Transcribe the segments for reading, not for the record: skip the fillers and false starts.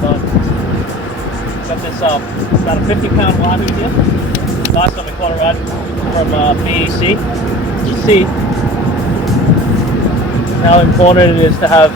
But got this about a 50-pound wahoo here. Nice one we caught it right from BEC. You see how important it is to have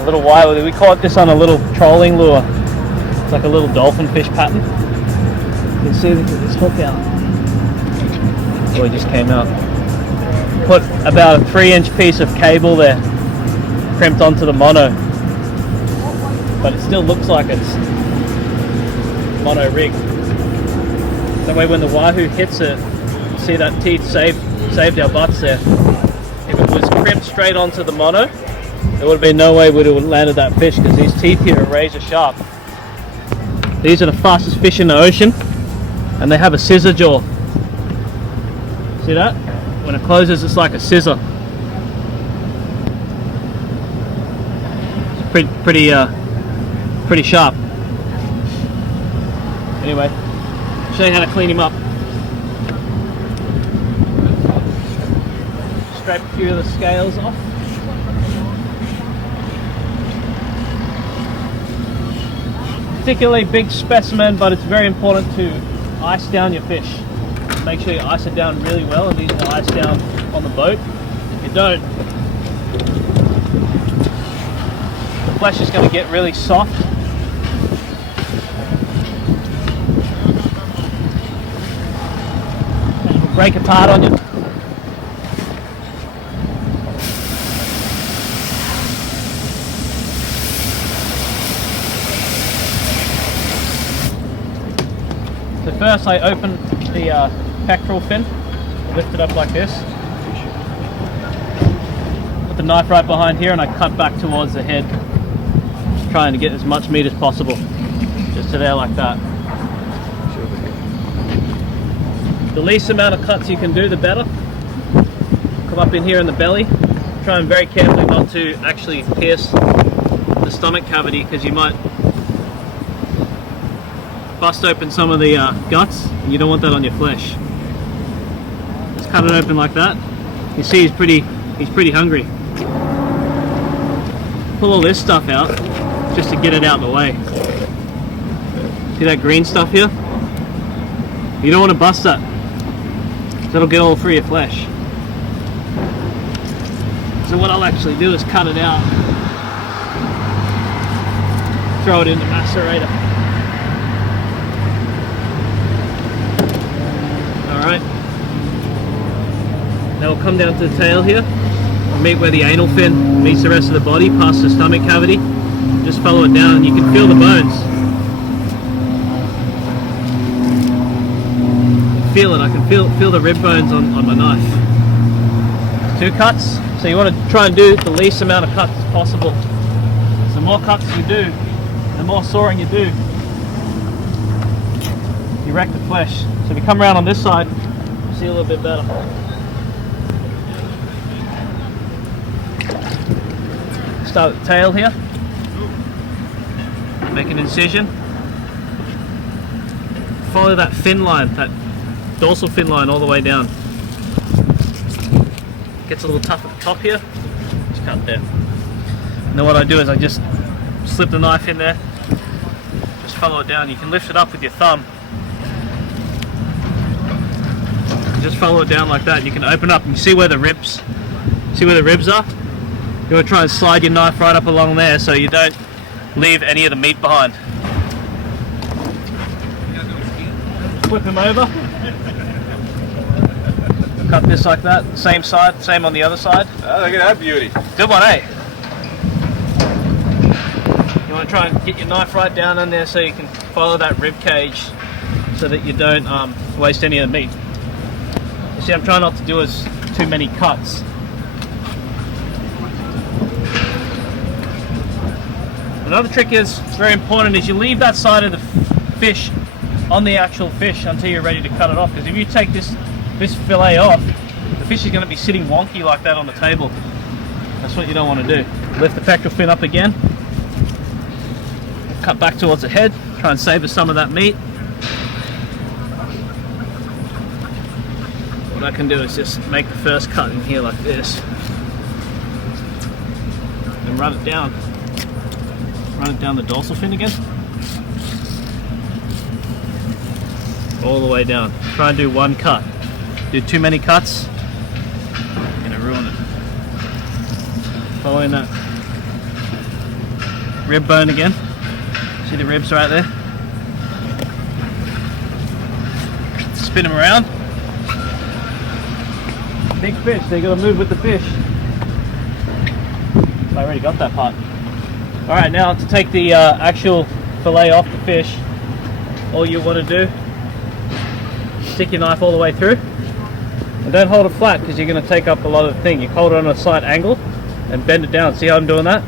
a little wahoo. We caught this on a little trolling lure. It's like a little dolphin fish pattern. You can see this hook out. Oh, it just came out. Put about a 3-inch piece of cable there, crimped onto the mono, but it still looks like it's mono rig. That way when the wahoo hits it, you see that teeth saved our butts there. If it was crimped straight onto the mono, there would have been no way we would have landed that fish, because these teeth here are razor sharp. These are the fastest fish in the ocean, and they have a scissor jaw. See that? When it closes, it's like a scissor. It's pretty sharp. Anyway, I'll show you how to clean him up. Scrape a few of the scales off. Particularly big specimen, but it's very important to ice down your fish. Make sure you ice it down really well, and these will ice down on the boat. If you don't, the flesh is going to get really soft. And it will break apart on you. So first I open the pectoral fin, lift it up like this, put the knife right behind here, and I cut back towards the head, trying to get as much meat as possible, just to there like that. The least amount of cuts you can do, the better. Come up in here in the belly, trying very carefully not to actually pierce the stomach cavity, because you might bust open some of the guts, and you don't want that on your flesh. Just cut it open like that. You see he's pretty hungry. Pull all this stuff out just to get it out of the way. See that green stuff here? You don't want to bust that, so it'll get all through your flesh. So what I'll actually do is cut it out, throw it in the macerator. Alright, now we'll come down to the tail here. We'll meet where the anal fin meets the rest of the body, past the stomach cavity. Just follow it down and you can feel the bones. Feel it, I can feel the rib bones on my knife. 2 cuts, so you want to try and do the least amount of cuts as possible. So the more cuts you do, the more sawing you do, you wreck the flesh. So if you come around on this side, you see a little bit better. Start at the tail here. Make an incision. Follow that fin line, that dorsal fin line all the way down. Gets a little tough at the top here. Just cut there. And then what I do is I just slip the knife in there. Just follow it down. You can lift it up with your thumb. Just follow it down like that. You can open up and you see where the ribs are. You want to try and slide your knife right up along there so you don't leave any of the meat behind. Flip him over. Cut this like that. Same side, same on the other side. Oh, look at that beauty. Good one, eh? You want to try and get your knife right down in there so you can follow that rib cage so that you don't waste any of the meat. You see, I'm trying not to do too many cuts. Another trick is very important is you leave that side of the fish on the actual fish until you're ready to cut it off, because if you take this fillet off, the fish is going to be sitting wonky like that on the table. That's what you don't want to do. Lift the pectoral fin up again, cut back towards the head, try and savour some of that meat. What I can do is just make the first cut in here like this and run it down. Run it down the dorsal fin again. All the way down. Try and do one cut. Do too many cuts, you're gonna ruin it. Following that rib bone again. See the ribs right there? Spin them around. Big fish, they gotta move with the fish. I already got that part. Alright, now to take the actual fillet off the fish, all you want to do, stick your knife all the way through, and don't hold it flat because you're going to take up a lot of the thing. You hold it on a slight angle and bend it down. See how I'm doing that?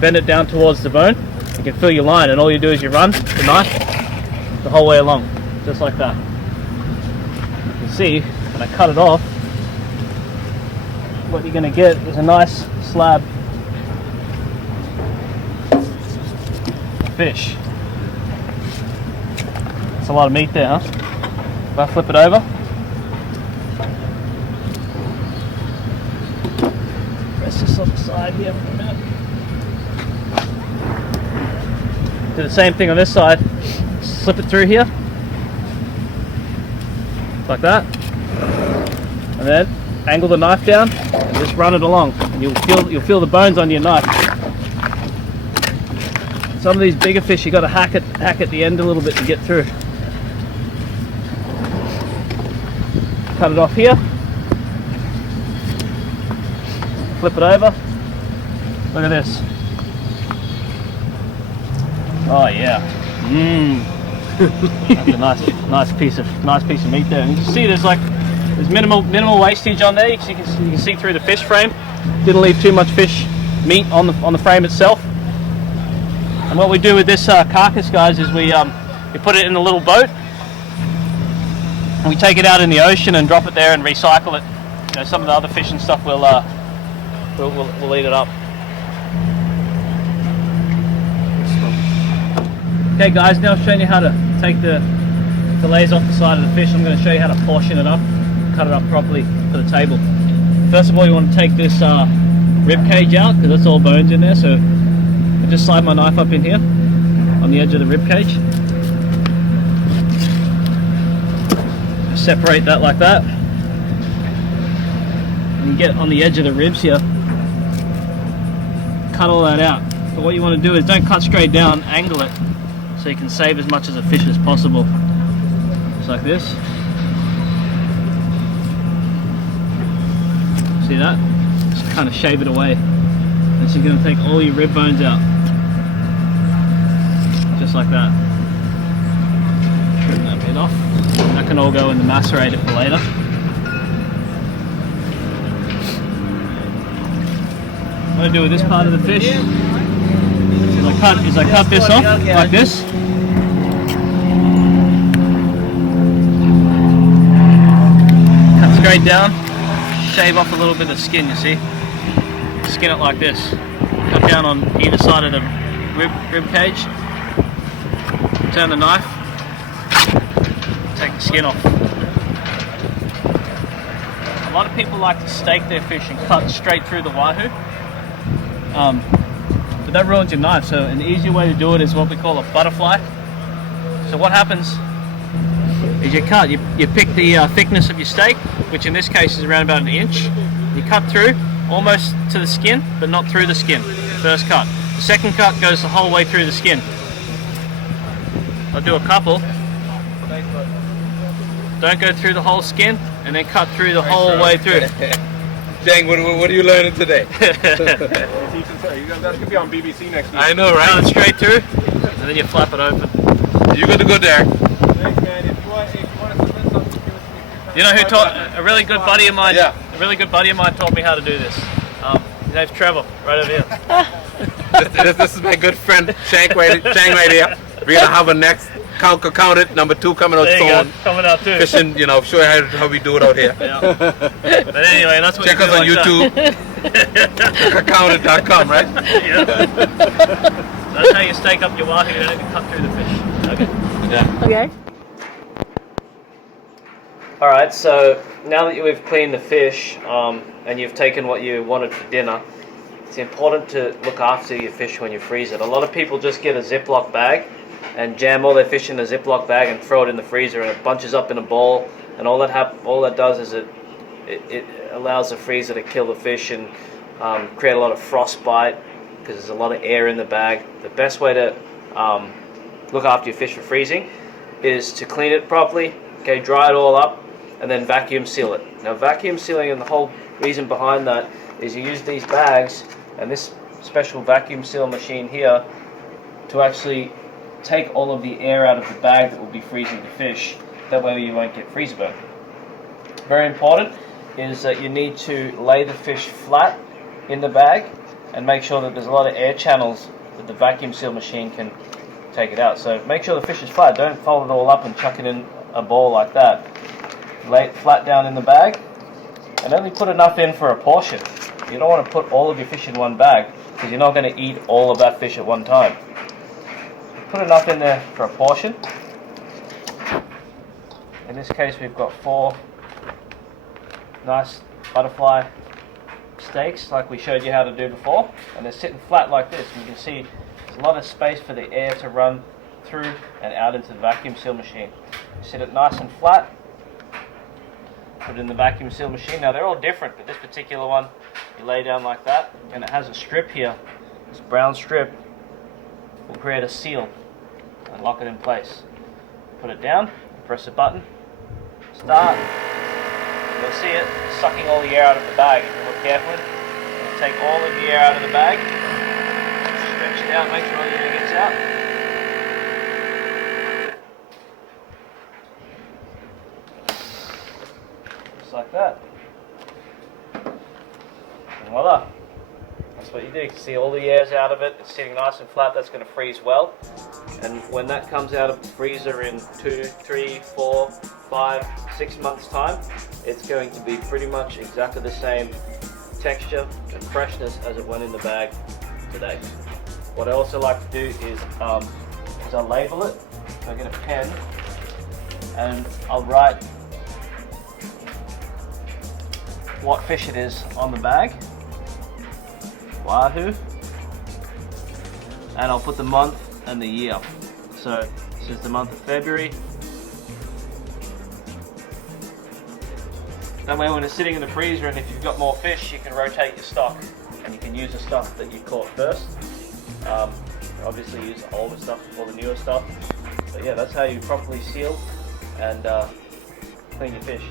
Bend it down towards the bone. You can feel your line, and all you do is you run the knife the whole way along, just like that. You can see when I cut it off, what you're going to get is a nice slab of fish. That's a lot of meat there, huh? If I flip it over, rest this on the side here for a minute. Do the same thing on this side. Slip it through here, like that, and then angle the knife down and just run it along. And you'll feel the bones on your knife. Some of these bigger fish you got to hack at the end a little bit to get through. Cut it off here. Flip it over. Look at this. Oh yeah. That's a nice piece of meat there. And you can see there's minimal wastage on there. You can see through the fish frame. Didn't leave too much fish meat on the frame itself. And what we do with this carcass, guys, is we put it in a little boat. And we take it out in the ocean and drop it there and recycle it. You know, some of the other fish and stuff will eat it up. Okay guys, now I've shown you how to take the fillets off the side of the fish. I'm going to show you how to portion it up, cut it up properly for the table. First of all, you want to take this rib cage out because that's all bones in there. So I just slide my knife up in here on the edge of the rib cage. Separate that like that. And you get on the edge of the ribs here. Cut all that out. But what you want to do is don't cut straight down, angle it so you can save as much of the fish as possible. Just like this. See that? Just kind of shave it away. And so you're going to take all your rib bones out. Just like that. Trim that bit off. That can all go in the macerator for later. What I do with this part of the fish is I cut this off like this. Cut straight down, shave off a little bit of skin, you see. Skin it like this. Cut down on either side of the rib cage. Turn the knife. Take the skin off. A lot of people like to steak their fish and cut straight through the wahoo. But that ruins your knife, so an easier way to do it is what we call a butterfly. So what happens is you pick the thickness of your steak, which in this case is around about 1 inch. You cut through almost to the skin, but not through the skin. First cut. The second cut goes the whole way through the skin. I'll do a couple. Don't go through the whole skin, and then cut through the whole way through. Dang, what are you learning today? That could be on BBC next week. I know, right? Cut it straight through, and then you flap it open. You got to go there. Thanks, man. If you want to submit something, give us You know who taught a really good buddy of mine? Yeah. A really good buddy of mine taught me how to do this. His name's Trevor, right over here. This is my good friend Shank right here. We're gonna have a next count it #2 coming out There you go, soon. coming out too. Fishing, show you how we do it out here. Yeah. But anyway, that's what Check you us do on like YouTube. Countit.com, right? That. Yeah. That's how you stake up your wahoo. You don't even cut through the fish. Okay. Yeah. Okay. All right. So now that we've cleaned the fish and you've taken what you wanted for dinner, it's important to look after your fish when you freeze it. A lot of people just get a Ziploc bag and jam all their fish in a Ziploc bag and throw it in the freezer, and it bunches up in a ball, and all that does is it allows the freezer to kill the fish and create a lot of frostbite because there's a lot of air in the bag. The best way to look after your fish for freezing is to clean it properly, okay, dry it all up, and then vacuum seal it. Now vacuum sealing, and the whole reason behind that is you use these bags and this special vacuum seal machine here to actually take all of the air out of the bag that will be freezing the fish. That way you won't get freezer burn. Very important is that you need to lay the fish flat in the bag and make sure that there's a lot of air channels that the vacuum seal machine can take it out. So make sure the fish is flat. Don't fold it all up and chuck it in a ball like that. Lay it flat down in the bag and only put enough in for a portion. You don't want to put all of your fish in one bag because you're not going to eat all of that fish at one time. Put enough in there for a portion. In this case we've got 4 nice butterfly steaks like we showed you how to do before, and they're sitting flat like this, and you can see there's a lot of space for the air to run through and out into the vacuum seal machine. Sit it nice and flat, put it in the vacuum seal machine. Now they're all different, but this particular one you lay down like that, and it has a strip here. This brown strip will create a seal and lock it in place. Put it down, press a button, start. You'll see it sucking all the air out of the bag. If you look carefully, it'll take all of the air out of the bag, stretch it down, make sure all the air gets out. Just like that. And voila. That's what you do. You can see all the air's out of it. It's sitting nice and flat. That's going to freeze well. And when that comes out of the freezer in 2, 3, 4, 5, 6 months time, it's going to be pretty much exactly the same texture and freshness as it went in the bag today. What I also like to do is I'll label it. So I get a pen and I'll write what fish it is on the bag. Wahoo. And I'll put the month and the year. So this is the month of February. That way when it's sitting in the freezer and if you've got more fish, you can rotate your stock and you can use the stuff that you caught first. Obviously use the older stuff before the newer stuff. But yeah, that's how you properly seal and clean your fish.